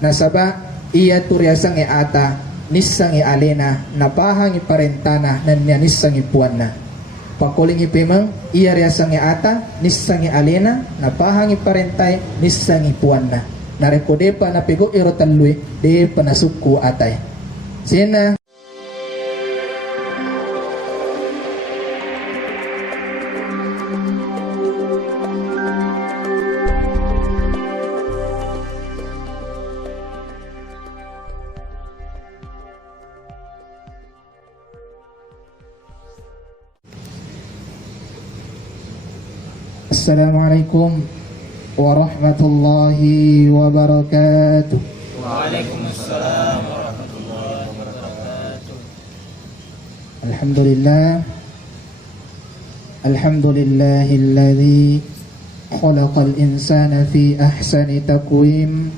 Nasaba iya tu riasang ata nisang alena napahang iparentana nan nisang ipuanna. Pakuling ipemang iya riasang ata nisang alena napahang iparentay nisang ipuanna. Narekode pa napego irotalui de panasuku atay. Sina Assalamualaikum warahmatullahi wabarakatuh. Waalaikumsalam warahmatullahi wabarakatuh. Alhamdulillahilladzi khalaqal insana fi ahsani taqwim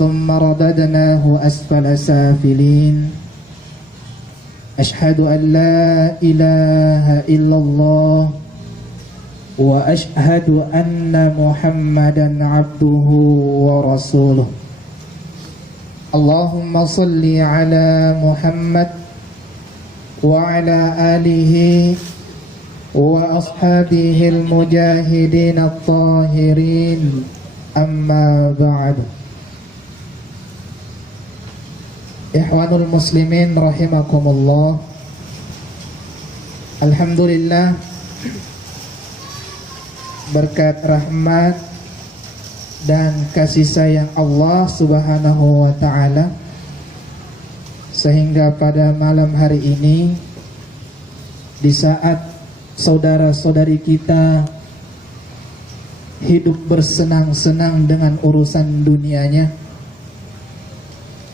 thumma radadnahu asfala safilin. Ashhadu an la ilaha illallah wa ashhadu anna Muhammadan abduhu wa rasuluh. Allahumma salli ala Muhammad wa ala alihi wa ashabihi al-mujahidin at-tahirin, amma ba'd. Ikhwanul muslimin rahimakumullah. Alhamdulillah, berkat rahmat dan kasih sayang Allah Subhanahu wa ta'ala, sehingga pada malam hari ini, di saat saudara-saudari kita hidup bersenang-senang dengan urusan dunianya,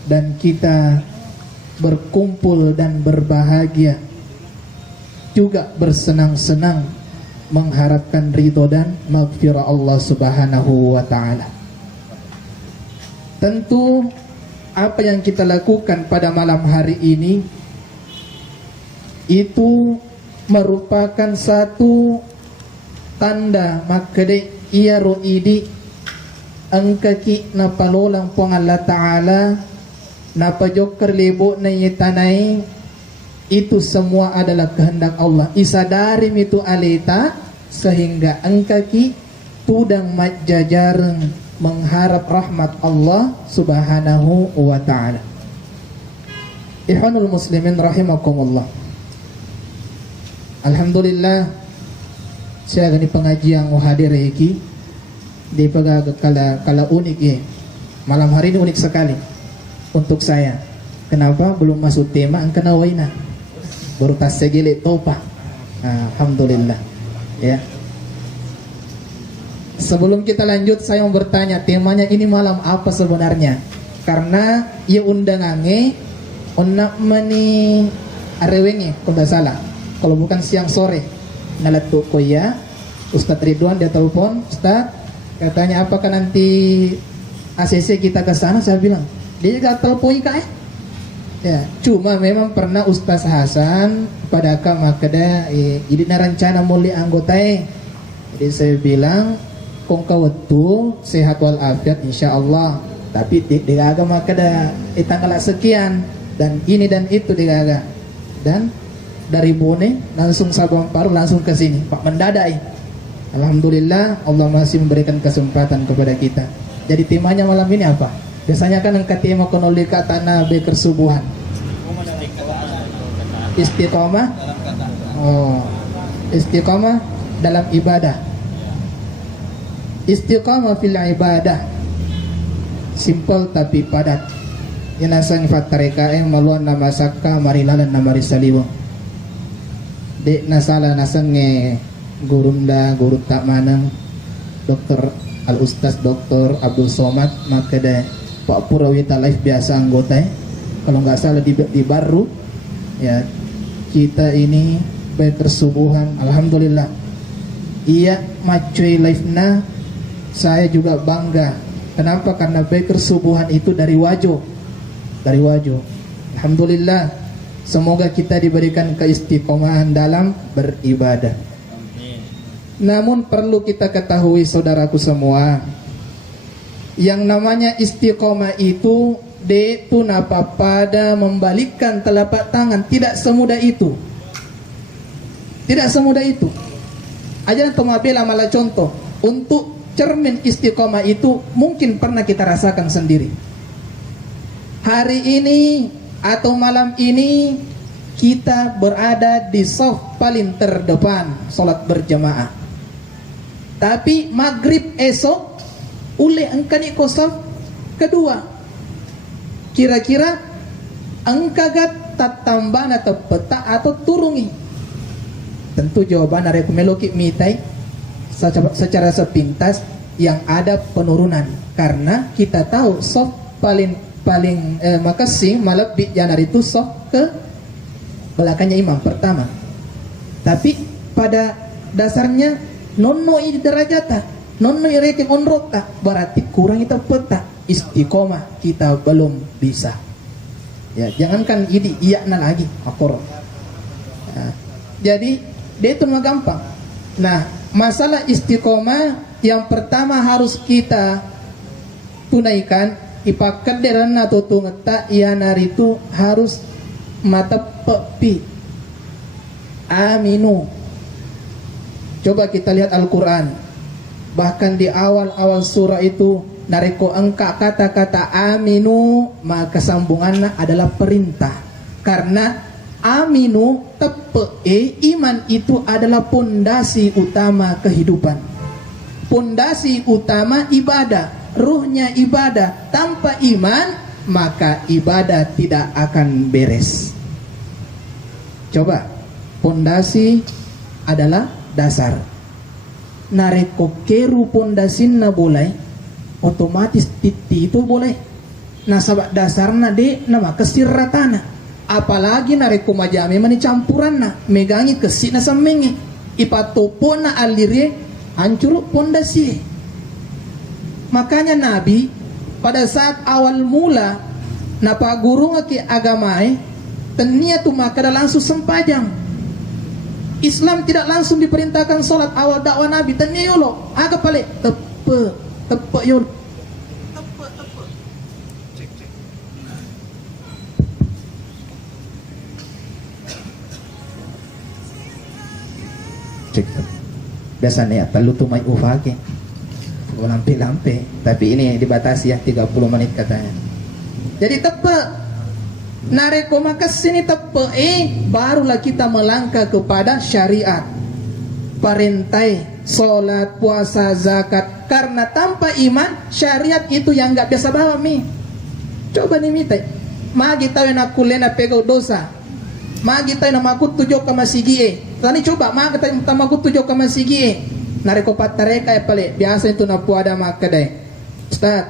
dan kita berkumpul dan berbahagia, juga bersenang-senang mengharapkan ridho dan maghfirah Allah Subhanahu wa ta'ala. Tentu apa yang kita lakukan pada malam hari ini itu merupakan satu tanda makade iya roidi angkaki napalolang po Allah ta'ala napajokar lebo na yitanay. Itu semua adalah kehendak Allah. Isadarim itu alita sehingga engkaki tudang majajareng mengharap rahmat Allah Subhanahu wa ta'ala. Ikhwanul muslimin rahimakumullah. Alhamdulillah, saya gani pengajian hadir iki di kala unik ya. Malam hari ini unik sekali untuk saya. Kenapa belum masuk tema angkana waina? Baru tas segele topa. Alhamdulillah. Ya. Sebelum kita lanjut, saya mau bertanya, temanya ini malam apa sebenarnya? Karena ia undangannya onak mani arewenge kalau tidak salah. Kalau bukan siang sore. Nalat ko ya. Ustadz Ridwan dia telepon, Ustadz, katanya apakah nanti ACC kita ke sana? Saya bilang, dia juga telepon ya, cuma memang pernah Ustaz Hasan pada makada ini rencana mulia anggota. Jadi saya bilang kong kawatu sehat walafiat insyaallah, tapi di agama makada tanggal sekian dan ini dan itu digaga, dan dari Bone langsung Sabang Paru langsung ke sini Pak mendadak. Alhamdulillah Allah masih memberikan kesempatan kepada kita. Jadi temanya malam ini apa? Biasanya kan angkat tema konolika tanah berkesubuhan. Istiqomah. Oh, istiqomah dalam ibadah. Istiqomah fil ibadah. Simple tapi padat. Yanasang fatareka yang maluan nama sakka marilalan nama risaliwo. Dek nasala nasange gurunda guru tak manang Dr. Al-Ustaz Dr. Abdul Somad makada Pak Purawita Live biasa anggota kalau nggak salah di Baru ya. Kita ini berkesubuhan, alhamdulillah. Iya macuy live na saya juga bangga. Kenapa? Karena berkesubuhan itu dari wajo. Alhamdulillah. Semoga kita diberikan keistiqomahan dalam beribadah. Namun perlu kita ketahui saudaraku semua, Yang namanya istiqomah itu dia itu napa pada membalikkan telapak tangan, tidak semudah itu. Tidak semudah itu. Ajaran Tomabela malah contoh untuk cermin istiqomah itu mungkin pernah kita rasakan sendiri. Hari ini atau malam ini kita berada di saf paling terdepan salat berjamaah. Tapi maghrib esok ule engkani ko saf kedua. Kira-kira engkagat tatambana atau peta atau turungi. Tentu jawaban dari meloki mitai secara sepintas yang ada penurunan, karena kita tahu saf paling makasih malebih janar itu saf ke belakangnya imam pertama. Tapi pada dasarnya nonno ini derajata, nonno ireke onrota, berarti kurang itu peta istiqomah kita belum bisa. Ya, jangankan ini iya lagi akor. Nah, jadi dia itu mah gampang. Nah, masalah istiqomah yang pertama harus kita tunaikan ipakederan atau tungeta ianar itu harus mata pepi aminu. Coba kita lihat Al-Quran, bahkan di awal-awal surah itu nareko engka kata-kata aminu, maka sambungannya adalah perintah. Karena aminu tepe iman itu adalah pondasi utama kehidupan, pondasi utama ibadah, ruhnya ibadah. Tanpa iman maka ibadah tidak akan beres. Coba, pondasi adalah dasar. Nareko keru pondasinna boleh, otomatis titi itu boleh. Nah sabak dasarna de nama kesirratana. Apalagi nareko majame mani campuranna, megangi kesina samengi, ipatopona alire hancur pondasi. Makanya Nabi pada saat awal mula napa guru ngaki agamai tenia tu maka dah langsung sempajang. Islam tidak langsung diperintahkan solat awal dakwah Nabi, tenia yolo aga pale tepe yolo cek biasanya perlu tuh mai ufake lampe-lampe, tapi ini dibatasi ya 30 menit katanya. Jadi tepe nareko makas sini tepe barulah kita melangkah kepada syariat, perintai solat, puasa, zakat. Karena tanpa iman syariat itu yang nggak biasa bawa mi. Coba nih mitai magi tahu nak kulena pegau dosa, magi tahu nama aku tujuh kama sigie. Tadi coba magi tahu nama aku tujuh kama sigie. Nareko patareka ya pale biasa itu na puada makadai. Ustaz,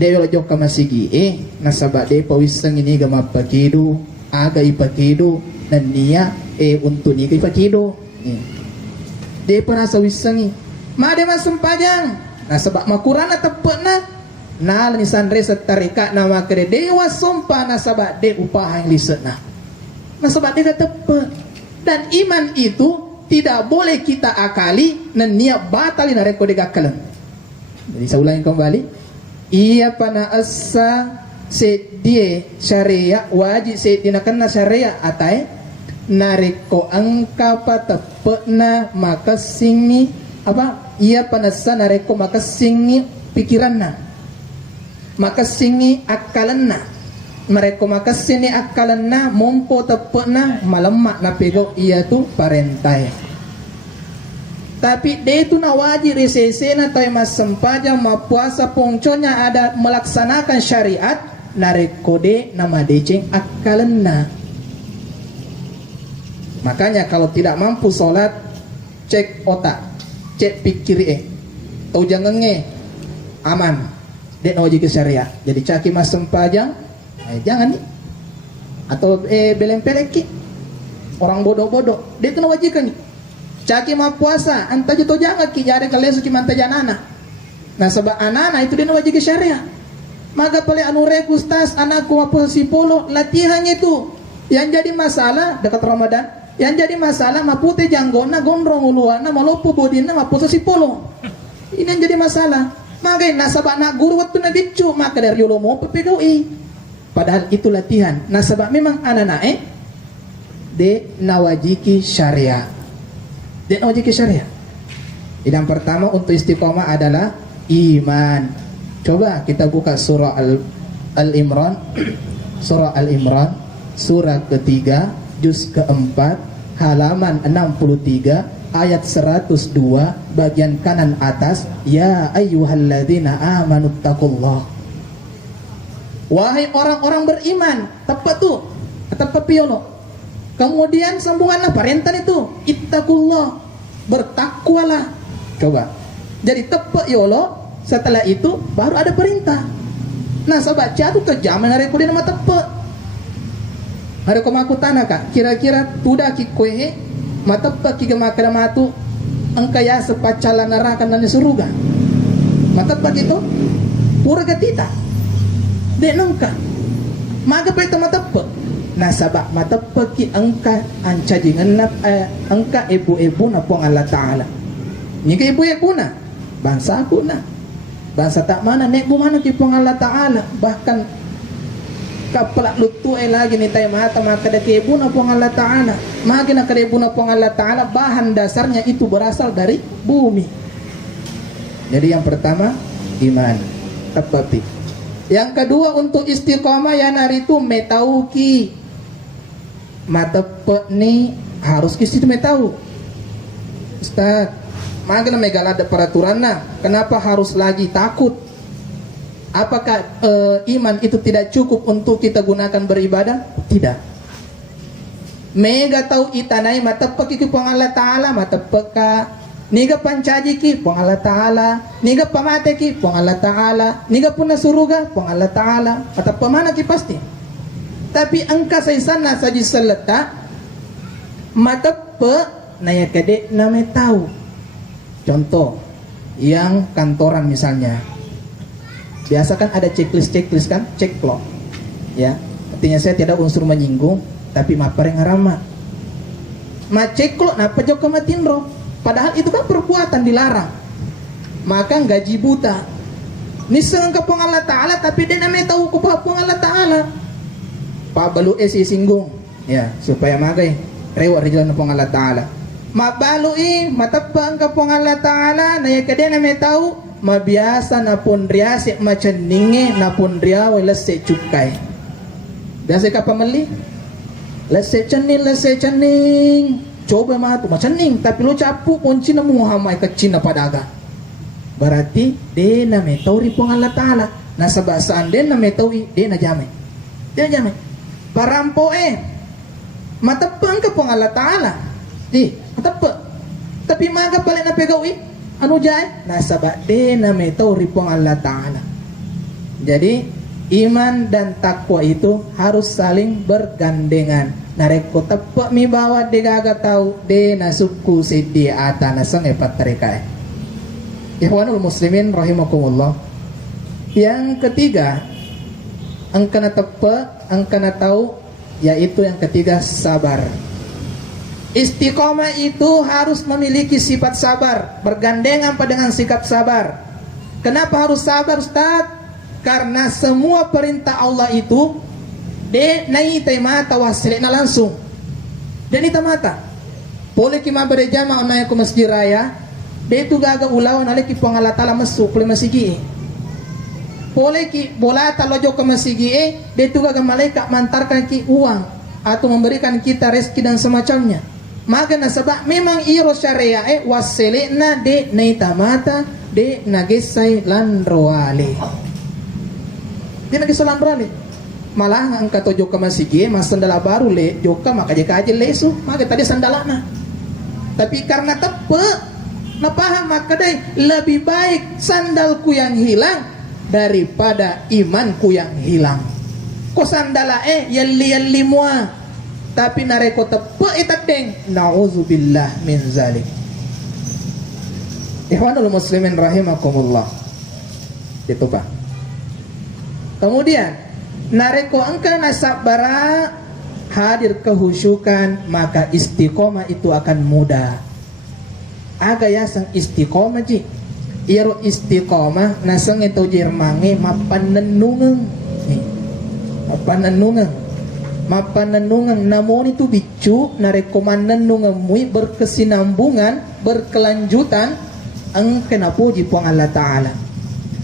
dewe lo joka masigi nasaba de pawisang ini gama pakido, aga ipakido dan niya untuk ni ipakido. De panasa wisangi. Made masumpajang. Nasaba makurana tepena. Nal ni sandre setarika nama kede dewa sumpah nasaba de upah yang lisena. Nasaba de tepe. Dan iman itu tidak boleh kita akali dan niat batal na reko digakalan. Jadi saya ulangi kembali. Ia pana asa sedie syariah wajib sedinakan syariah atai nareko angka patepena maka singi apa? Ia pana sa nareko maka singi pikiranna. Maka singi akalanna. Mereka maka sini akalanna mompo tepena malamak na pego ia tu parentai. Tapi dia itu na wajib resese na tayo masempaja mapuasa pongconya ada melaksanakan syariat narekode nama deceng akalanna. Makanya kalau tidak mampu sholat, cek otak, cek pikir tahu jangan aman. Dia na wajib ke syariat. Jadi caki masempajang jangan nih, atau beleng-peleki orang bodoh-bodoh dia kena wajibkan nih caki ma puasa anta jatuh jangan ki jare kalian suci manta janana. Nah sebab anana itu dia wajib ke syariah. Maka pale anu rekustas anakku apa si polo latihannya itu yang jadi masalah dekat Ramadan, yang jadi masalah mapute janggona gondrong uluana malopo bodina mapusa si polo. Ini yang jadi masalah. Magai nasabak nak guru waktu na bicu maka dari yolo mau pepegau padahal itu latihan. Nasabak memang anak-anak de nawajiki syariah. De nawajiki syariah. Yang pertama untuk istiqomah adalah iman. Coba kita buka surah Al-Imran. Surah Al-Imran surah ketiga juz keempat halaman 63 ayat 102 bagian kanan atas. Ya ayyuhalladzina amanu taqullah. Wahai orang-orang beriman, tepat tuh, tepat piolo. Kemudian sambungan perintah itu, ittaqullah, bertakwalah. Coba. Jadi tepat yolo, setelah itu baru ada perintah. Nah, sahabat tuh kejaman hari kuliah nama tepat. Hari koma aku tanah kak, kira-kira tudah ki kue, mata tepat ki gemak matu, engkaya sepacalan neraka dan surga. Mata tepat itu, purga tidak. Dek nengka maka perintah matapek nasabak matapek ki angka anca jingenap angka ibu-ibu na pong Allah Ta'ala ni ka ibu-ibu na bangsa aku na bangsa tak mana nek bu mana ki pong Allah Ta'ala bahkan kapalak lutu lagi ni tayo mata maka daki ibu na pong Allah Ta'ala maka na ka ibu na pong Allah Ta'ala bahan dasarnya itu berasal dari bumi. Jadi yang pertama iman tepati. Yang kedua untuk istiqomah ya nari itu metauki matepek nih harus kisi itu metau Ustaz magana megala ada peraturan nah kenapa harus lagi takut apakah iman itu tidak cukup untuk kita gunakan beribadah? Tidak. Mega tahu itanai matepek iki pong Allah Ta'ala matepek ka niga pancaji ki pong Allah Ta'ala, niga pamate ki pong Allah Ta'ala, niga puna suruga pong Allah Ta'ala, atau pemana ki pasti. Tapi angka sa sana saji seleta matape na ya kade na may tahu. Contoh yang kantoran misalnya. Biasa kan ada checklist kan, ceklo. Ya, artinya saya tidak unsur menyinggung, tapi mapareng arama. Ma ceklo na pajok kamatinro. Padahal itu kan perbuatan dilarang. Maka gaji buta. Nisang ka pong Allah Ta'ala tapi dia namanya tahu ko pa pong Allah Ta'ala. Pabalu singgung. Ya, supaya magay rewa rin pong Allah Ta'ala. Mabalu matapang ka pong Allah Ta'ala na yaka dia namanya tahu mabiasa na pundriya si macaninge na pundriya wala si cukay. Biasa ka pamali? Lase caning. Coba mah tu macam ning tapi lo capu kunci na Muhammad kecil na padaga. Berarti dia na metau ripong Allah Ta'ala. Nasa bahasaan dia na metau dia na jamai. Dia jamai. Parampo matapang ka pong Allah Ta'ala. Matapang. Tapi maga pala na pegaw ano jay? Nasa ba dia na metau ripong Allah Ta'ala. Jadi iman dan takwa itu harus saling bergandengan. Nareko tepak mi bawa digaga tahu de nasubku sidi ata nasang patrika. Ikhwanul muslimin rahimakumullah. Yang ketiga, angkana tepak, angkana tahu, yaitu yang ketiga sabar. Istiqomah itu harus memiliki sifat sabar, bergandengan dengan sikap sabar. Kenapa harus sabar, Ustaz? Karena semua perintah Allah itu de nai tema tawasile na langsung. Dan ita mata. Boleh kima berjama onay ko masjid raya, de tu gaga ulawan ale ki pangalatala masuk le masigi. Boleh ki bola talojo ke masigi de tu gaga malaikat mantarkan ki uang atau memberikan kita rezeki dan semacamnya. Maka nasabak memang iro syariah wasile na de nai tamata de nagesai landroale. Dia nagesai landroale. Malah angka tojo ka masigi mas sandala baru le joka maka jeka aja lesu maka tadi sandalana tapi karena tepe na paham maka dai lebih baik sandalku yang hilang daripada imanku yang hilang ko sandala yalli mua tapi nareko tepe itateng nauzubillah min zalik. Ikhwanul muslimin rahimakumullah. Itu Pak. Kemudian nareko angka nasabara hadir kehusyukan maka istiqomah itu akan mudah. Aga yasang istiqomah ji iro istiqomah nasang ito jirmangi mapananungang mapananungang namun itu bicu na rekomandanungan mui berkesinambungan berkelanjutan ang kenapuji po Allah Ta'ala.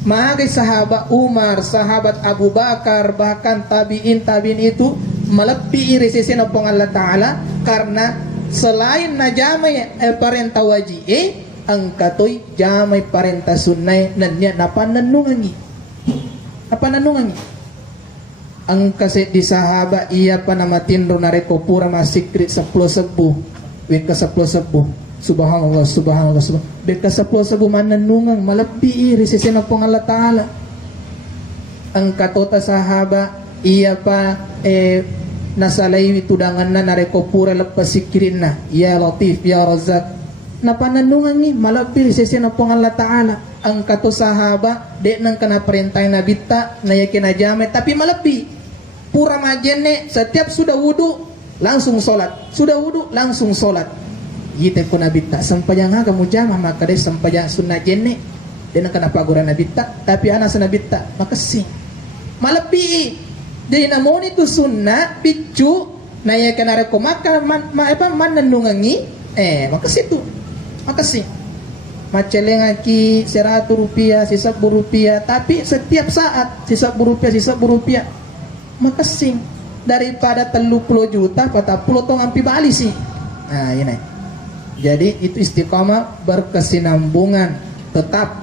Mga sahabat Umar, sahabat Abu Bakar, bahkan tabiin itu melebihi resesi na po Allah Ta'ala karena selain na jamay parenta waji ang katoy jamay parenta sunnay nanya napananungangi ang kasi di sahaba iya pa na matindro na reko pura masikrit 10 sebuh wika 10 sebuh subhanallah beka 10 sebuh mananungang malebihi resesi na po Allah Ta'ala ang katota sahaba iya pa nasalay tudangan na nareko pura lepas sikirin na ya Latif ya Razak napananungan ni malapil sesi na pong Allah Ta'ala ang kato sahaba de nang kana perintah na bita na yakin ajame tapi malapi pura majenne setiap sudah wudu langsung solat yite ko na bita sampayang ha kamu jama maka de sampayang sunna jenne de nang kana paguran na bita tapi ana sana bita makasi malapi de namon itu sunna bicu na yakin areko maka mananungangi makasih macelengaki 100 rupiah sisa rupiah tapi setiap saat sisa rupiah makasih daripada 30 juta 40 tong ampi bali sih. Nah ini jadi itu istiqamah berkesinambungan tetap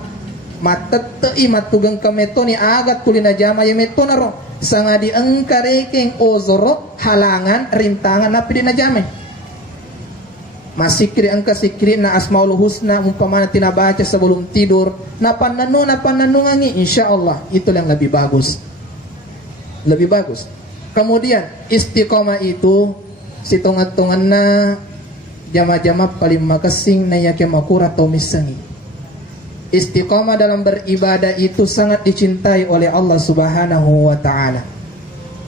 matetei matugang kametoni agat kulina jama ya metonaro sangadi engkareking ozoro halangan rintangan napi dina jame masikri angka sikri na asmaul husna umpamana tina baca sebelum tidur na pananungangi insyaallah itu yang lebih bagus kemudian istiqomah itu situngan-tunganna jama-jama paling makasing na yake makura atau misangi istiqomah dalam beribadah itu sangat dicintai oleh Allah Subhanahu wa Ta'ala.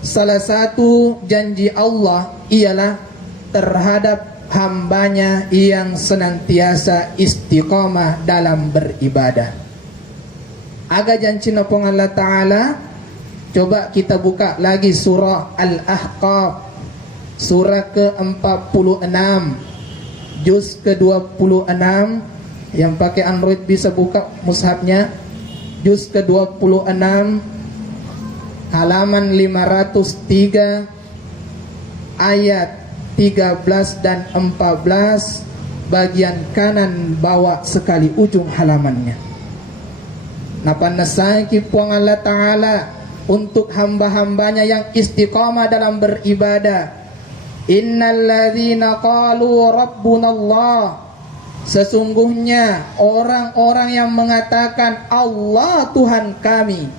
Salah satu janji Allah ialah terhadap hambanya yang senantiasa istiqomah dalam beribadah. Aga janji napong Allah Ta'ala. Coba kita buka lagi surah Al-Ahqaf, surah ke-46, juz ke-26. Yang pakai Android bisa buka mushafnya, juz ke-26 halaman 503 ayat 13 dan 14 bagian kanan bawah sekali ujung halamannya. Napanasaki puang Allah Ta'ala untuk hamba-hambanya yang istiqamah dalam beribadah. Innalladzina qalu rabbunallah, sesungguhnya orang-orang yang mengatakan Allah Tuhan kami,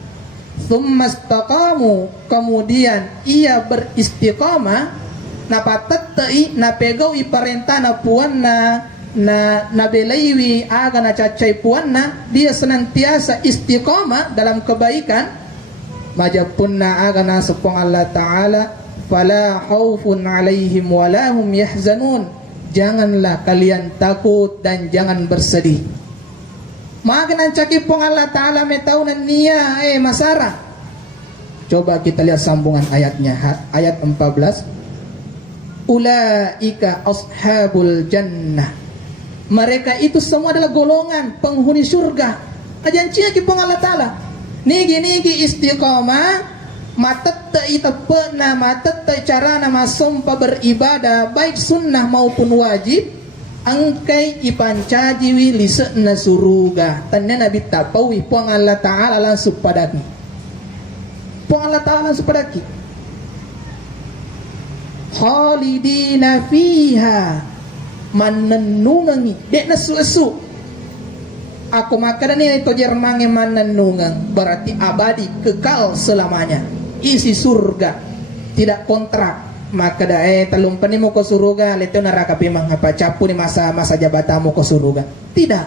tsumastaqamu, kemudian ia beristiqamah, napatattai napegau iparenta na puanna na belaiwi aga na cacai puanna, dia senantiasa istiqamah dalam kebaikan, majapunna aga na sepong Allah Ta'ala fala khaufun alaihim walahum yahzanun, janganlah kalian takut dan jangan bersedih. Maka nancaki pong Allah Ta'ala metaunan niya masara. Coba kita lihat sambungan ayatnya, ayat 14. Ulaika ashabul jannah, mereka itu semua adalah golongan penghuni surga. Ajancinya ki pong Allah Ta'ala nigi istiqamah matettai tepena matettai carana masompa beribadah baik sunnah maupun wajib angkai ipancajiwi lise'na suruga tannya nabi tapawi puang Allah Ta'ala langsung padaki khalidina fiha, manenungangi dek nasu-asu aku makanan ini to jermange manenungang berarti abadi kekal selamanya, isi surga tidak kontrak. Maka dae talumpani mo ko suruga leto neraka pimang apa capu ni masa jabatamu ko suruga. Tidak.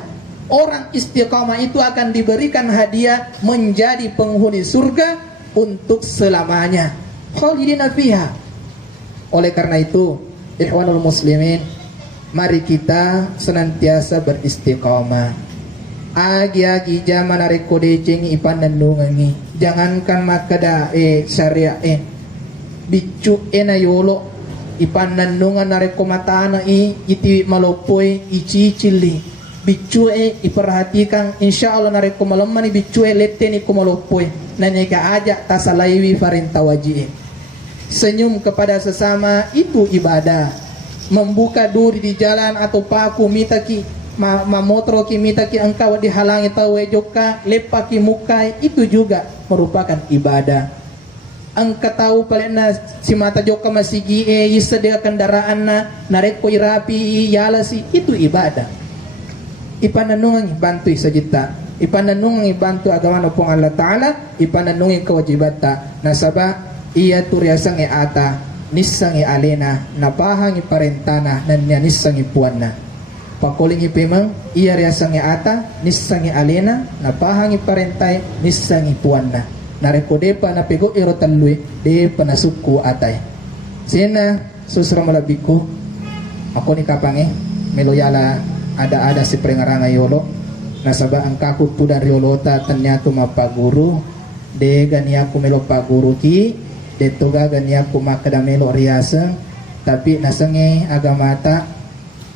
Orang istiqamah itu akan diberikan hadiah menjadi penghuni surga untuk selamanya. Khalidina fiha. Oleh karena itu, ikhwanul muslimin, mari kita senantiasa beristiqamah. agi zaman are kode ceng ipan nandungangi jangankan makada syariah bicu na yolo ipan nandungan are komatana iti malopoy icicili bicu iperhatikan insyaallah nare komalamani bicu lette ni komalopoy naneka aja tasalaiwi farintawaji senyum kepada sesama itu ibadah membuka duri di jalan atau paku mitaki mamotro kimitaki engkau dihalangi tawe joka lepaki mukai itu juga merupakan ibadah. Engkau tahu palena si mata joka masigi sedia kendaraan nareko irapi yalasi itu ibadah. Ipananungan bantu sajita ipananungan bantu agama nopong Allah Ta'ala ipananungan kewajibata nasaba iya turiasang ata nisang alena napahang iparentana nan nisang puanna pakuling ipemang iya riasangi ata nisangi alena napahangi parentai nisangi puanna nareko depa napego irotalui depa nasuku atay sina susra malabiku ako ni kapange meloyala ada si prengaranga yolo nasaba angkaku pudan riolota tanyato mapaguru de ganiaku melo paguru ki de toga ganiaku makadamelo riasa tapi nasange agamata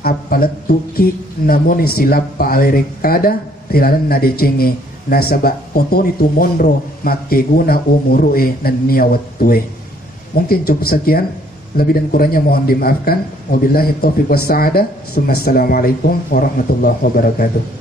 apalat tuki namun silap pa awerekada tilalan na decenge nasaba otoni tumonro makeguna umurue nan niyawatue. Mungkin cukup sekian, lebih dan kurangnya mohon dimaafkan. Wabillahi taufiq wassa'adah. Assalamualaikum warahmatullahi wabarakatuh.